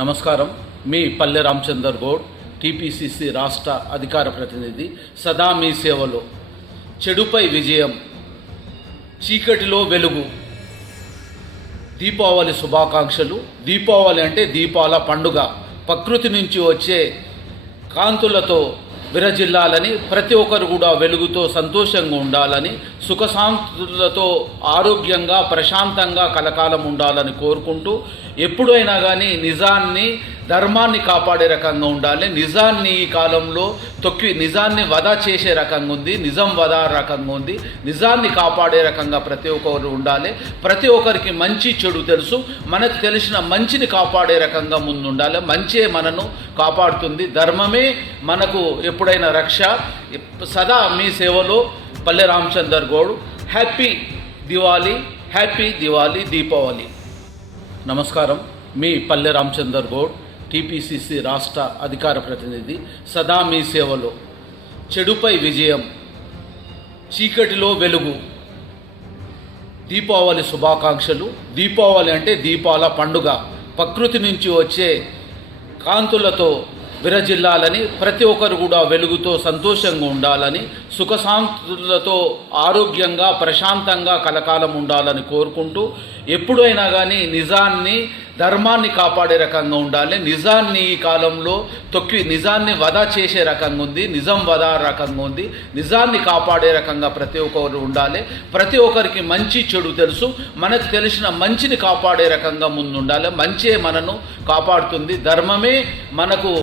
నమస్కారం. మీ పల్లె రామచందర్ గౌడ్, టీపీసీసీ రాష్ట్ర అధికార ప్రతినిధి. సదా మీ సేవలో. చెడుపై విజయం, చీకటిలో వెలుగు. దీపావళి శుభాకాంక్షలు. దీపావళి అంటే దీపాల పండుగ. ప్రకృతి నుంచి వచ్చే కాంతులతో విరజిల్లాలని, ప్రతి ఒక్కరు కూడా వెలుగుతో సంతోషంగా ఉండాలని, సుఖశాంతులతో ఆరోగ్యంగా ప్రశాంతంగా కలకాలం ఉండాలని కోరుకుంటూ, ఎప్పుడైనా కానీ నిజాన్ని ధర్మాన్ని కాపాడే రకంగా ఉండాలి. నిజాన్ని ఈ కాలంలో నిజాన్ని వధ చేసే రకంగా ఉంది. నిజం వధ రకంగా ఉంది. నిజాన్ని కాపాడే రకంగా ప్రతి ఒక్కరు ఉండాలి. ప్రతి ఒక్కరికి మంచి చెడు తెలుసు. మనకు తెలిసిన మంచిని కాపాడే రకంగా ముందుండాలి. మంచే మనను కాపాడుతుంది. ధర్మమే మనకు ఎప్పుడైనా రక్ష. సదా మీ సేవలో పల్లె రామచందర్ గౌడ్. Happy Diwali, happy Diwali, Deepavali. నమస్కారం. మీ పల్లె రామచందర్ గౌడ్, టీపీసీసీ రాష్ట్ర అధికార ప్రతినిధి. సదా మీ సేవలో. చెడుపై విజయం, చీకటిలో వెలుగు. దీపావళి శుభాకాంక్షలు. దీపావళి అంటే దీపాల పండుగ. ప్రకృతి నుంచి వచ్చే కాంతులతో విరజిల్లాలని, ప్రతి ఒక్కరు కూడా వెలుగుతో సంతోషంగా ఉండాలని, సుఖశాంతులతో ఆరోగ్యంగా ప్రశాంతంగా కలకాలం ఉండాలని కోరుకుంటూ, ఎప్పుడైనా కానీ నిజాన్ని ధర్మాన్ని కాపాడే రకంగా ఉండాలి. నిజాన్ని ఈ కాలంలో నిజాన్ని వధ చేసే రకంగా ఉంది. నిజం వధ రకంగా ఉంది. నిజాన్ని కాపాడే రకంగా ప్రతి ఒక్కరు ఉండాలి. ప్రతి ఒక్కరికి మంచి చెడు తెలుసు. మనకు తెలిసిన మంచిని కాపాడే రకంగా ముందుండాలి. మంచే మనను కాపాడుతుంది. ధర్మమే మనకు